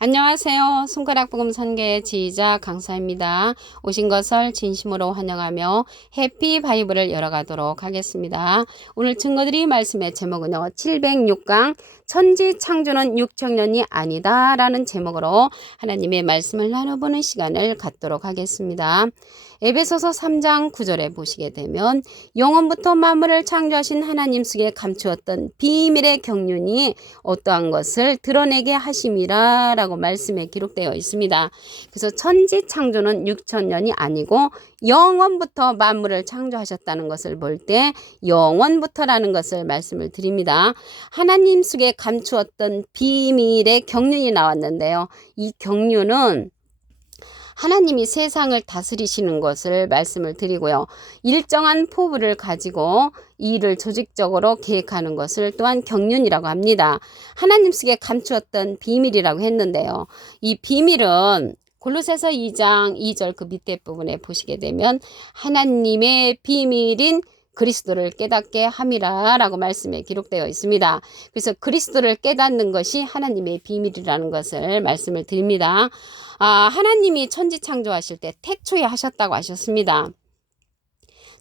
안녕하세요. 손가락 복음 선교의 지휘자 강사입니다. 오신 것을 진심으로 환영하며 해피 바이블을 열어가도록 하겠습니다. 오늘 증거드릴 말씀의 제목은요. 706강 천지 창조는 6천년이 아니다 라는 제목으로 하나님의 말씀을 나눠보는 시간을 갖도록 하겠습니다. 에베소서 3장 9절에 보시게 되면 영원부터 만물을 창조하신 하나님 속에 감추었던 비밀의 경륜이 어떠한 것을 드러내게 하심이라 라고 말씀에 기록되어 있습니다. 그래서 천지 창조는 6천년이 아니고 영원부터 만물을 창조하셨다는 것을 볼 때 영원부터라는 것을 말씀을 드립니다. 하나님 속에 감추었던 비밀의 경륜이 나왔는데요. 이 경륜은 하나님이 세상을 다스리시는 것을 말씀을 드리고요. 일정한 포부를 가지고 이 일을 조직적으로 계획하는 것을 또한 경륜이라고 합니다. 하나님 속에 감추었던 비밀이라고 했는데요. 이 비밀은 골로새서 2장 2절 그 밑에 부분에 보시게 되면 하나님의 비밀인 그리스도를 깨닫게 함이라 라고 말씀에 기록되어 있습니다. 그래서 그리스도를 깨닫는 것이 하나님의 비밀이라는 것을 말씀을 드립니다. 하나님이 천지 창조하실 때 태초에 하셨다고 하셨습니다.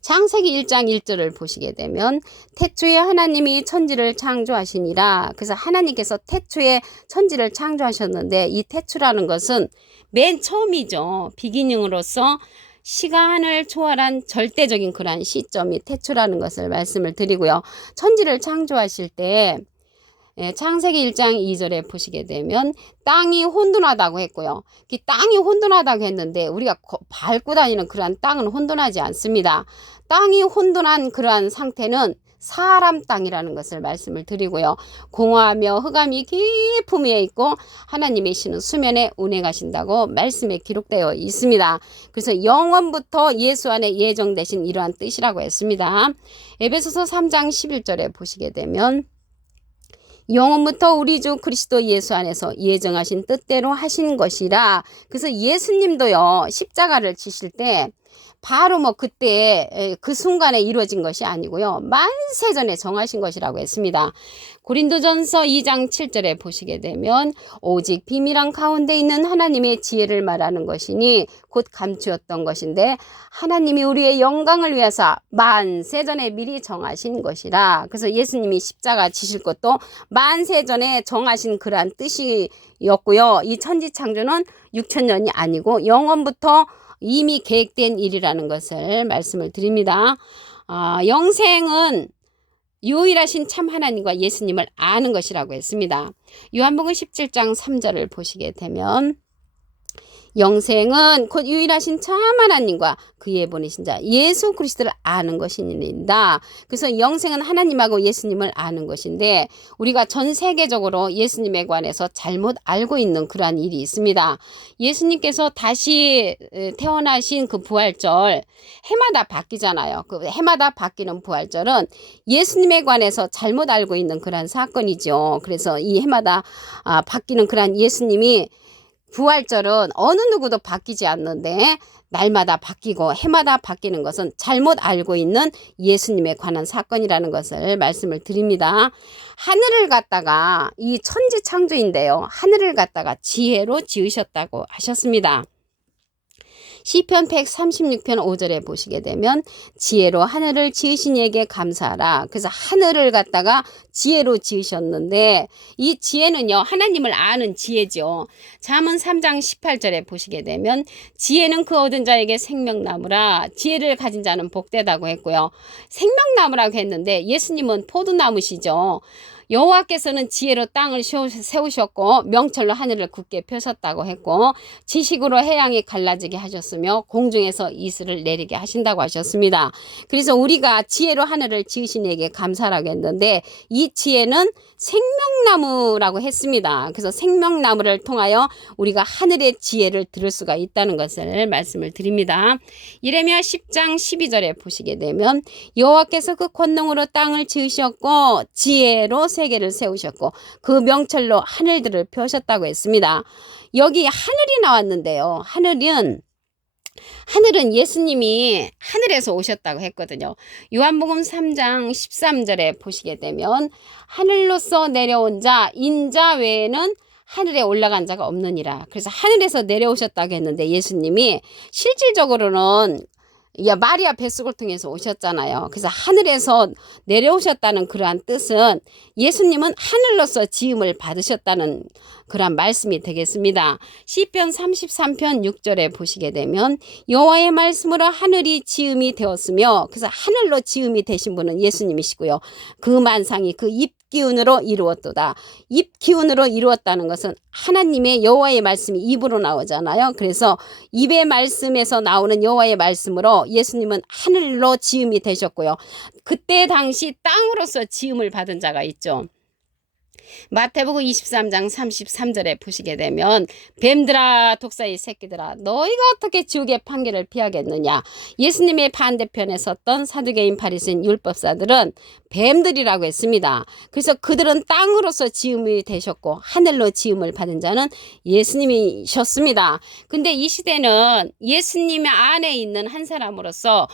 창세기 1장 1절을 보시게 되면 태초에 하나님이 천지를 창조하시니라. 그래서 하나님께서 태초에 천지를 창조하셨는데 이 태초라는 것은 맨 처음이죠. 비기닝으로서 시간을 초월한 절대적인 그러한 시점이 태초라는 것을 말씀을 드리고요. 천지를 창조하실 때 창세기 1장 2절에 보시게 되면 땅이 혼돈하다고 했고요. 이 땅이 혼돈하다고 했는데 우리가 밟고 다니는 그러한 땅은 혼돈하지 않습니다. 땅이 혼돈한 그러한 상태는 사람 땅이라는 것을 말씀을 드리고요. 공허하며 흑암이 깊음 위에 있고 하나님의 신은 수면에 운행하신다고 말씀에 기록되어 있습니다. 그래서 영원부터 예수 안에 예정되신 이러한 뜻이라고 했습니다. 에베소서 3장 11절에 보시게 되면 영원부터 우리 주 그리스도 예수 안에서 예정하신 뜻대로 하신 것이라. 그래서 예수님도요 십자가를 지실 때 바로 그때 그 순간에 이루어진 것이 아니고요. 만세전에 정하신 것이라고 했습니다. 고린도전서 2장 7절에 보시게 되면 오직 비밀한 가운데 있는 하나님의 지혜를 말하는 것이니 곧 감추었던 것인데 하나님이 우리의 영광을 위해서 만세전에 미리 정하신 것이라. 그래서 예수님이 십자가 지실 것도 만세전에 정하신 그러한 뜻이었고요. 이 천지창조는 6천년이 아니고 영원부터 이미 계획된 일이라는 것을 말씀을 드립니다. 영생은 유일하신 참 하나님과 예수님을 아는 것이라고 했습니다. 요한복음 17장 3절을 보시게 되면 영생은 곧 유일하신 참 하나님과 그의 보내신 자 예수 그리스도를 아는 것이니라. 그래서 영생은 하나님하고 예수님을 아는 것인데 우리가 전 세계적으로 예수님에 관해서 잘못 알고 있는 그러한 일이 있습니다. 예수님께서 다시 태어나신 그 부활절 해마다 바뀌잖아요. 그 해마다 바뀌는 부활절은 예수님에 관해서 잘못 알고 있는 그러한 사건이죠. 그래서 이 해마다 바뀌는 그러한 예수님이 부활절은 어느 누구도 바뀌지 않는데 날마다 바뀌고 해마다 바뀌는 것은 잘못 알고 있는 예수님에 관한 사건이라는 것을 말씀을 드립니다. 하늘을 갖다가 이 천지 창조인데요. 하늘을 갖다가 지혜로 지으셨다고 하셨습니다. 시편 136편 5절에 보시게 되면 지혜로 하늘을 지으신 이에게 감사하라. 그래서 하늘을 갖다가 지혜로 지으셨는데 이 지혜는요 하나님을 아는 지혜죠. 잠언 3장 18절에 보시게 되면 지혜는 그 얻은 자에게 생명나무라. 지혜를 가진 자는 복되다고 했고요. 생명나무라고 했는데 예수님은 포도나무시죠. 여호와께서는 지혜로 땅을 세우셨고 명철로 하늘을 굳게 펴셨다고 했고 지식으로 해양이 갈라지게 하셨으며 공중에서 이슬을 내리게 하신다고 하셨습니다. 그래서 우리가 지혜로 하늘을 지으신 이에게 감사라고 했는데 이 지혜는 생명나무라고 했습니다. 그래서 생명나무를 통하여 우리가 하늘의 지혜를 들을 수가 있다는 것을 말씀을 드립니다. 예레미야 10장 12절에 보시게 되면 여호와께서 그 권능으로 땅을 지으셨고 지혜로 세계를 세우셨고 그 명철로 하늘들을 펴셨다고 했습니다. 여기 하늘이 나왔는데요. 하늘은 예수님이 하늘에서 오셨다고 했거든요. 요한복음 3장 13절에 보시게 되면 하늘로서 내려온 자 인자 외에는 하늘에 올라간 자가 없느니라. 그래서 하늘에서 내려오셨다고 했는데 예수님이 실질적으로는 마리아 뱃속을 통해서 오셨잖아요. 그래서 하늘에서 내려오셨다는 그러한 뜻은 예수님은 하늘로서 지음을 받으셨다는 그러한 말씀이 되겠습니다. 시편 33편 6절에 보시게 되면 여호와의 말씀으로 하늘이 지음이 되었으며, 그래서 하늘로 지음이 되신 분은 예수님이시고요. 그 만상이 그 입기운으로 이루었도다. 입기운으로 이루었다는 것은 하나님의 여호와의 말씀이 입으로 나오잖아요. 그래서 입의 말씀에서 나오는 여호와의 말씀으로 예수님은 하늘로 지음이 되셨고요. 그때 당시 땅으로서 지음을 받은 자가 있죠. 마태복음 23장 33절에 보시게 되면 뱀들아 독사의 새끼들아 너희가 어떻게 지옥의 판결을 피하겠느냐. 예수님의 반대편에 섰던 사두개인 바리새인 율법사들은 뱀들이라고 했습니다. 그래서 그들은 땅으로서 지음이 되셨고 하늘로 지음을 받은 자는 예수님이셨습니다. 근데 이 시대는 예수님 안에 있는 한 사람으로서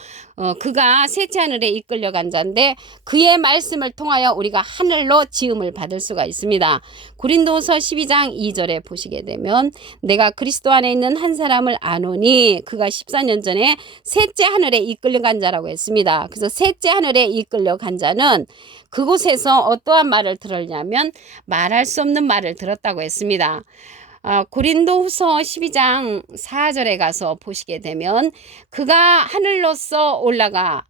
그가 셋째 하늘에 이끌려간 자인데 그의 말씀을 통하여 우리가 하늘로 지음을 받을 수가 있습니다. 고린도서 12장 2절에 보시게 되면 내가 그리스도 안에 있는 한 사람을 아노니 그가 14년 전에 셋째 하늘에 이끌려간 자라고 했습니다. 그래서 셋째 하늘에 이끌려간 자는 그곳에서 어떠한 말을 들었냐면 말할 수 없는 말을 들었다고 했습니다. 고린도후서 12장 4절에 가서 보시게 되면 그가 하늘로서 올라가,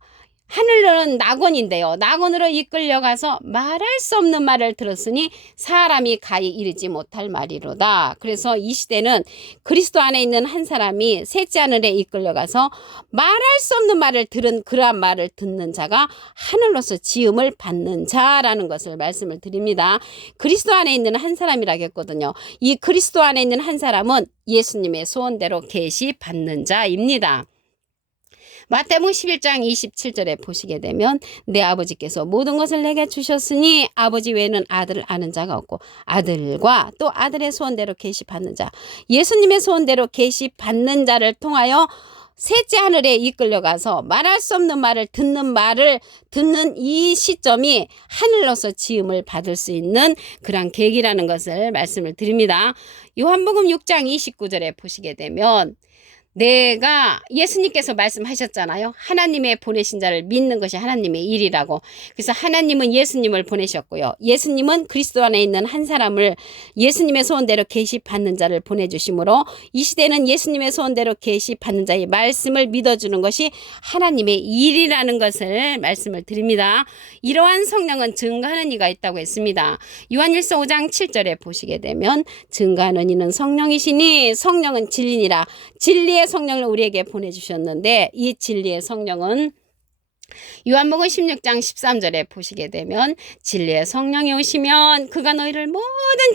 하늘은 낙원인데요. 낙원으로 이끌려가서 말할 수 없는 말을 들었으니 사람이 가히 이르지 못할 말이로다. 그래서 이 시대는 그리스도 안에 있는 한 사람이 셋째 하늘에 이끌려가서 말할 수 없는 말을 들은 그러한 말을 듣는 자가 하늘로서 지음을 받는 자라는 것을 말씀을 드립니다. 그리스도 안에 있는 한 사람이라고 했거든요. 이 그리스도 안에 있는 한 사람은 예수님의 소원대로 계시 받는 자입니다. 마태복음 11장 27절에 보시게 되면 내 아버지께서 모든 것을 내게 주셨으니 아버지 외에는 아들을 아는 자가 없고 아들과 또 아들의 소원대로 계시받는 자, 예수님의 소원대로 계시받는 자를 통하여 셋째 하늘에 이끌려가서 말할 수 없는 말을 듣는 이 시점이 하늘로서 지음을 받을 수 있는 그런 계기라는 것을 말씀을 드립니다. 요한복음 6장 29절에 보시게 되면 내가 예수님께서 말씀하셨잖아요. 하나님의 보내신 자를 믿는 것이 하나님의 일이라고. 그래서 하나님은 예수님을 보내셨고요. 예수님은 그리스도 안에 있는 한 사람을 예수님의 소원대로 계시받는 자를 보내주심으로 이 시대는 예수님의 소원대로 계시받는 자의 말씀을 믿어주는 것이 하나님의 일이라는 것을 말씀을 드립니다. 이러한 성령은 증거하는 이가 있다고 했습니다. 요한일서 5장 7절에 보시게 되면 증거하는 이는 성령이시니 성령은 진리니라. 진리의 성령을 우리에게 보내주셨는데 이 진리의 성령은 요한복음 16장 13절에 보시게 되면 진리의 성령이 오시면 그가 너희를 모든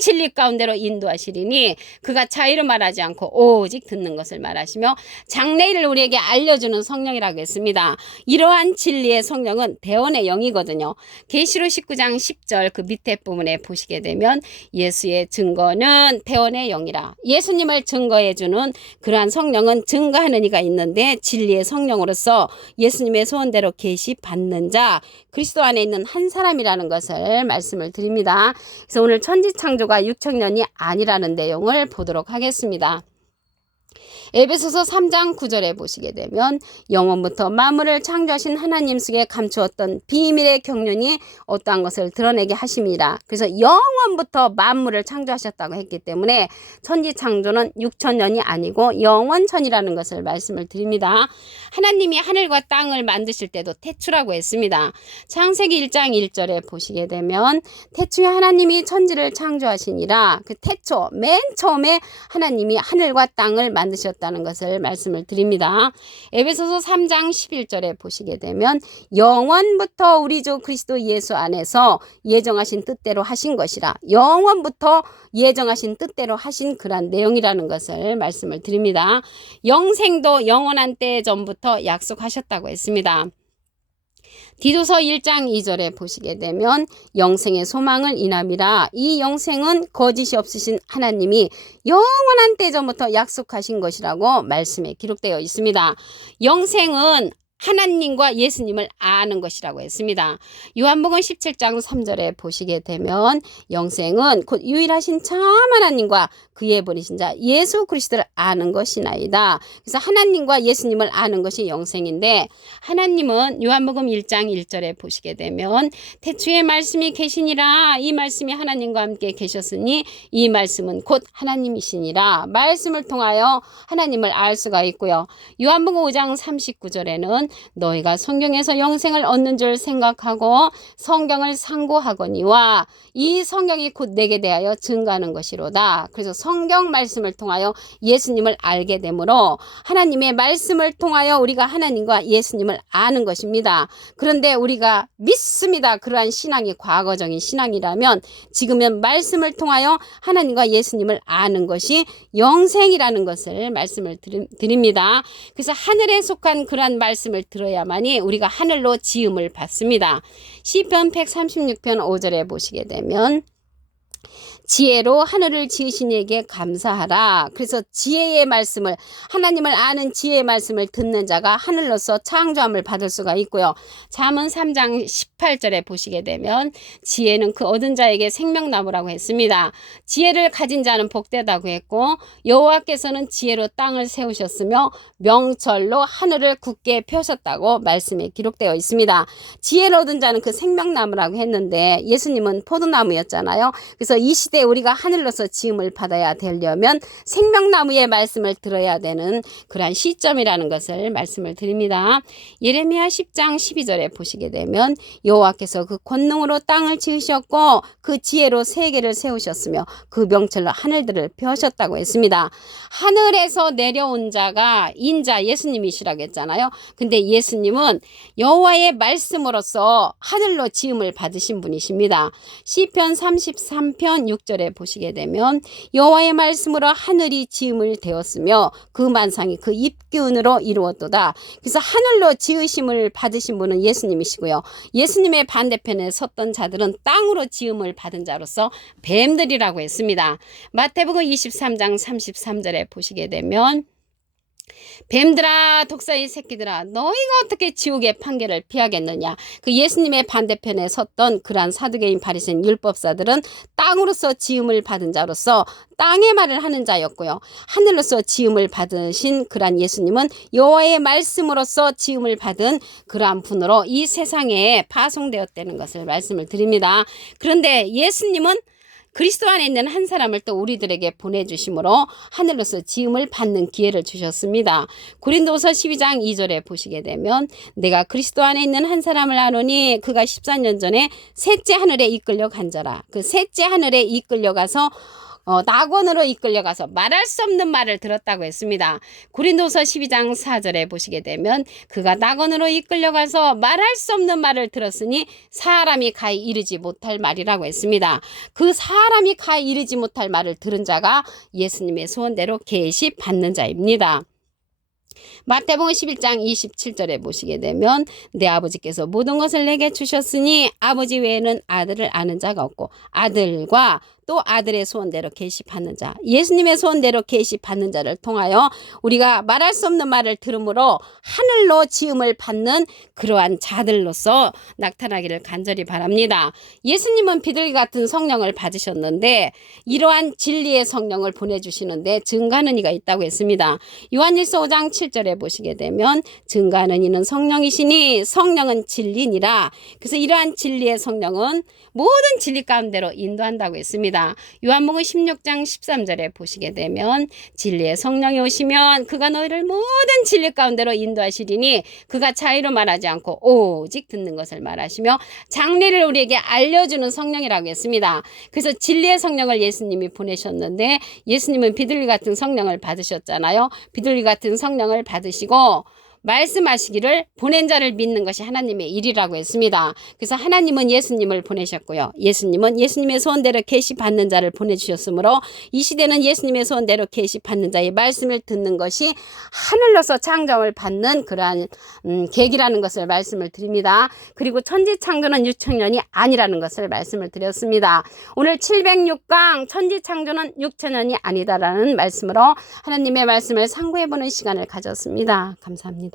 진리 가운데로 인도하시리니 그가 자의로 말하지 않고 오직 듣는 것을 말하시며 장래일을 우리에게 알려주는 성령이라고 했습니다. 이러한 진리의 성령은 대언의 영이거든요. 계시록 19장 10절 그 밑에 부분에 보시게 되면 예수의 증거는 대언의 영이라. 예수님을 증거해주는 그러한 성령은 증거하는 이가 있는데 진리의 성령으로서 예수님의 소원대로 계시받는 자, 그리스도 안에 있는 한 사람이라는 것을 말씀을 드립니다. 그래서 오늘 천지창조가 6천년이 아니라는 내용을 보도록 하겠습니다. 에베소서 3장 9절에 보시게 되면 영원부터 만물을 창조하신 하나님 속에 감추었던 비밀의 경륜이 어떠한 것을 드러내게 하심이라. 그래서 영원부터 만물을 창조하셨다고 했기 때문에 천지창조는 6천년이 아니고 영원천이라는 것을 말씀을 드립니다. 하나님이 하늘과 땅을 만드실 때도 태초라고 했습니다. 창세기 1장 1절에 보시게 되면 태초에 하나님이 천지를 창조하시니라. 그 태초 맨 처음에 하나님이 하늘과 땅을 만드셨다는 것을 말씀을 드립니다. 에베소서 3장 11절에 보시게 되면 영원부터 우리 주 그리스도 예수 안에서 예정하신 뜻대로 하신 것이라. 영원부터 예정하신 뜻대로 하신 그런 내용이라는 것을 말씀을 드립니다. 영생도 영원한 때 전부터 약속하셨다고 했습니다. 디도서 1장 2절에 보시게 되면 영생의 소망을 인함이라. 이 영생은 거짓이 없으신 하나님이 영원한 때 전부터 약속하신 것이라고 말씀에 기록되어 있습니다. 영생은 하나님과 예수님을 아는 것이라고 했습니다. 요한복음 17장 3절에 보시게 되면 영생은 곧 유일하신 참 하나님과 그의 보내신 자 예수 그리스도를 아는 것이나이다. 그래서 하나님과 예수님을 아는 것이 영생인데, 하나님은 요한복음 1장 1절에 보시게 되면 태초에 말씀이 계시니라, 이 말씀이 하나님과 함께 계셨으니 이 말씀은 곧 하나님이시니라. 말씀을 통하여 하나님을 알 수가 있고요. 요한복음 5장 39절에는 너희가 성경에서 영생을 얻는 줄 생각하고 성경을 상고하거니와 이 성경이 곧 내게 대하여 증거하는 것이로다. 그래서 성경 말씀을 통하여 예수님을 알게 되므로 하나님의 말씀을 통하여 우리가 하나님과 예수님을 아는 것입니다. 그런데 우리가 믿습니다. 그러한 신앙이 과거적인 신앙이라면 지금은 말씀을 통하여 하나님과 예수님을 아는 것이 영생이라는 것을 말씀을 드립니다. 그래서 하늘에 속한 그러한 말씀을 들어야만이 우리가 하늘로 지음을 받습니다. 시편 136편 5절에 보시게 되면 지혜로 하늘을 지으신 이에게 감사하라. 그래서 지혜의 말씀을, 하나님을 아는 지혜의 말씀을 듣는 자가 하늘로서 창조함을 받을 수가 있고요. 잠언 3장 18절에 보시게 되면 지혜는 그 얻은 자에게 생명나무라고 했습니다. 지혜를 가진 자는 복되다고 했고 여호와께서는 지혜로 땅을 세우셨으며 명철로 하늘을 굳게 펴셨다고 말씀에 기록되어 있습니다. 지혜를 얻은 자는 그 생명나무라고 했는데 예수님은 포도나무였잖아요. 그래서 이 시대에 우리가 하늘로서 지음을 받아야 되려면 생명나무의 말씀을 들어야 되는 그러한 시점이라는 것을 말씀을 드립니다. 예레미야 10장 12절에 보시게 되면 여호와께서 그 권능으로 땅을 지으셨고 그 지혜로 세계를 세우셨으며 그 명철로 하늘들을 펴셨다고 했습니다. 하늘에서 내려온 자가 인자 예수님이시라고 했잖아요. 근데 예수님은 여호와의 말씀으로서 하늘로 지음을 받으신 분이십니다. 시편 33편 6절에 보시게 되면 여호와의 말씀으로 하늘이 지음을 되었으며 그 만상이 그 입기운으로 이루었도다. 그래서 하늘로 지으심을 받으신 분은 예수님이시고요. 예수님의 반대편에 섰던 자들은 땅으로 지음을 받은 자로서 뱀들이라고 했습니다. 마태복음 23장 33절에 보시게 되면 뱀들아 독사의 새끼들아 너희가 어떻게 지옥의 판결을 피하겠느냐. 그 예수님의 반대편에 섰던 그러한 사두개인 바리새인 율법사들은 땅으로서 지음을 받은 자로서 땅의 말을 하는 자였고요. 하늘로서 지음을 받으신 그러한 예수님은 여호와의 말씀으로서 지음을 받은 그러한 분으로 이 세상에 파송되었다는 것을 말씀을 드립니다. 그런데 예수님은 그리스도 안에 있는 한 사람을 또 우리들에게 보내주심으로 하늘로서 지음을 받는 기회를 주셨습니다. 고린도서 12장 2절에 보시게 되면 내가 그리스도 안에 있는 한 사람을 아노니 그가 14년 전에 셋째 하늘에 이끌려 간 자라. 그 셋째 하늘에 이끌려가서 낙원으로 이끌려가서 말할 수 없는 말을 들었다고 했습니다. 고린도서 12장 4절에 보시게 되면 그가 낙원으로 이끌려가서 말할 수 없는 말을 들었으니 사람이 가히 이르지 못할 말이라고 했습니다. 그 사람이 가히 이르지 못할 말을 들은 자가 예수님의 소원대로 계시 받는 자입니다. 마태복음 11장 27절에 보시게 되면 내 아버지께서 모든 것을 내게 주셨으니 아버지 외에는 아들을 아는 자가 없고 아들과 또 아들의 소원대로 계시받는 자, 예수님의 소원대로 계시받는 자를 통하여 우리가 말할 수 없는 말을 들음으로 하늘로 지음을 받는 그러한 자들로서 나타나기를 간절히 바랍니다. 예수님은 비둘기 같은 성령을 받으셨는데 이러한 진리의 성령을 보내주시는데 증거하는 이가 있다고 했습니다. 요한일서 5장 7절에 보시게 되면 증거하는 이는 성령이시니 성령은 진리니라. 그래서 이러한 진리의 성령은 모든 진리 가운데로 인도한다고 했습니다. 요한복음 16장 13절에 보시게 되면 진리의 성령이 오시면 그가 너희를 모든 진리 가운데로 인도하시리니 그가 자의로 말하지 않고 오직 듣는 것을 말하시며 장래를 우리에게 알려주는 성령이라고 했습니다. 그래서 진리의 성령을 예수님이 보내셨는데 예수님은 비둘기 같은 성령을 받으셨잖아요. 비둘기 같은 성령을 받으시고 말씀하시기를 보낸 자를 믿는 것이 하나님의 일이라고 했습니다. 그래서 하나님은 예수님을 보내셨고요. 예수님은 예수님의 소원대로 계시받는 자를 보내주셨으므로 이 시대는 예수님의 소원대로 계시받는 자의 말씀을 듣는 것이 하늘로서 창조를 받는 그러한 계기라는 것을 말씀을 드립니다. 그리고 천지창조는 6천년이 아니라는 것을 말씀을 드렸습니다. 오늘 706강 천지창조는 6천년이 아니다라는 말씀으로 하나님의 말씀을 상고해보는 시간을 가졌습니다. 감사합니다.